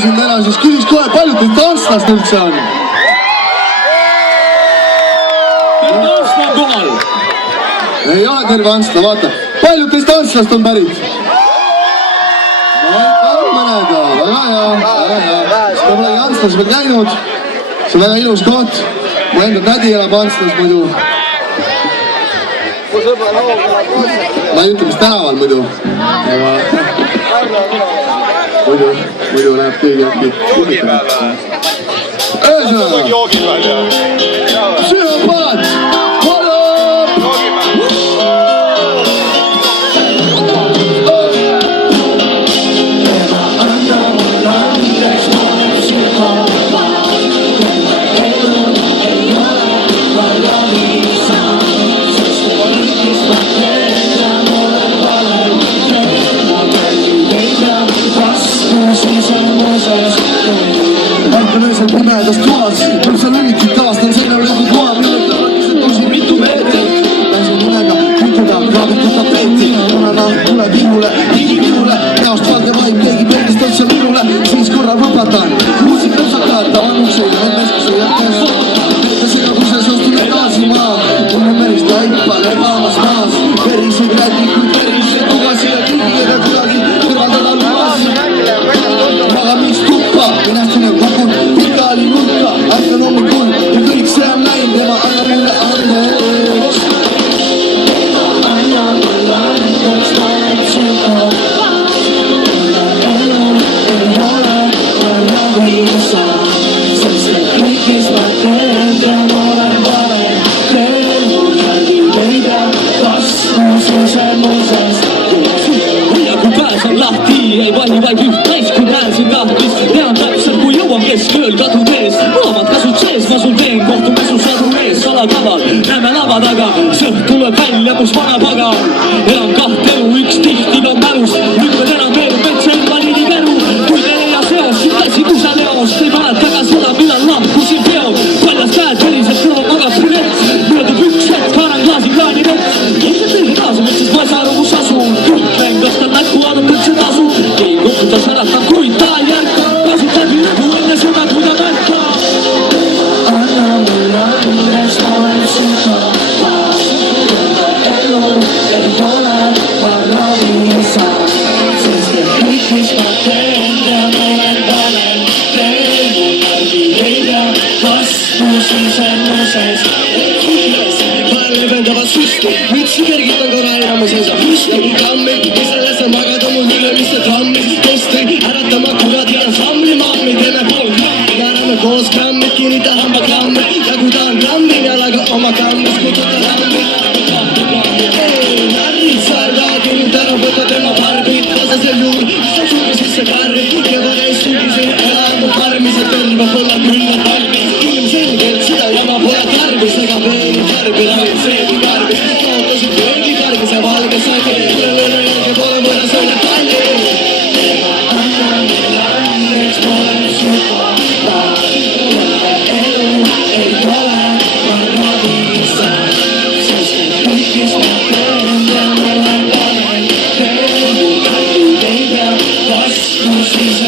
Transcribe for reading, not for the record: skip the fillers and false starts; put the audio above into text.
siin täna, siis küsiks kohe, palju teil tantslast üldse on? Terve Antsla on kohal. Ei ole terve Antsla, vaata. Palju teist Antslast on pärit? No ikka on mõned, väga hea. Seda pole Antslas veel käinud. See on väga ilus koht. Mu enda tädi elab Antslas muidu. Ma ei ütle, mis tänaval muidu. Muidu läheb keegi äkki. Ühesõnaga. Psühhopaat! Pimedas toas, kui sa lülitud taastan selle lõigu toa, millelt tõmbad lihtsalt tõusi mitu meetrit. Läisin nimega kütuda, kraabitud tapeeti, kuna nad tuleb minule, näost valge vaid keegi peegist otsa minule, siis korra vabatan, muusik lõpsakad, tavanukseid, vendeskuse jättes, meelde segaduses ostun edasi maa, tunnen merist laipa, levamas maas, verised rätlikud, verised tugasid ja kõigile kuidagi kõrvaldada lubasid. Aga miks tuppa, ennast on pakun, pikali nurka, ärkan hommikul ja kõik see on läinud, tema annab mulle andeks. Anna mulle andeks, ma olen psühhopaat. Elu ei ole ravisa, sest et kõik, mis ma teen, ma olen vale. Teen midagi leida, kasvuses emusest. Kui pääsen lahti, ei vali vaid üht naist, kui pääsin lahtis. Tean täpselt, kui jõuan keskööl kadu tees. Mõlemad kasud sees, ma sul teen, kohtun käsu sadu ees. Salakaval, näeme lava taga, sõht tuleb välja, kus vana paga. Elan kaht elu, üks tihti toob mälust. Nüüd enam veerub metsa invaliidi käru. Kui te leia seos, siis käsi kusa leos. Ei mäleta ka seda, millal lahkusin peod. Paljas käed, verised kõrvad magab pilett. Möödub üks hetk, haaran klaasi klaani vett. Ilmselt teile kaasa mõtles, ma ei saa aru, kus asun. Kõhklen, kas ta näkku vaadab üldse tasu. Ei koputa säratab, kuid ta ei jätka. Kasut läbi nägu enne seda, kui ta märka. Anna mulle andeks, ma olen psühhopaat. Elu ei ole ravisa, sest et kõik, mis ma teen, ma olen vale. Teen midagi leida, kasvuses emuses. Leevendavad süsti, mütsi kergitan korra enam ei seisa püsti. Kammi, mis sellesse magada mu ülemiste trammi, siis tõsti äratama kuradi ansambli mammi. Teeme pool grammi, järame koos grammid, kinnita hamba grammi. Ja kui ta on grammi, jalaga oma kammis, kututa rammi. Närrid sargaadi, nüüd ära võta tema parbid. Vasasel juhul, mis on suuga sisse karri. Kevad ei sugisin, elama karmis, et terve pole küll ja talmi. Ilmselgelt seda jama pole tarvis, ega veeni tarbida ei seegi tarvis. Kaotasid veegi tarvis ja valge sagi. Üle jälge pole võrra selle talli. Anna mulle andeks, ma olen psühhopaat. Elu ei ole ravisa, sest et kõik, mis ma teen, ma olen vale. Teen midagi leida, kasvuses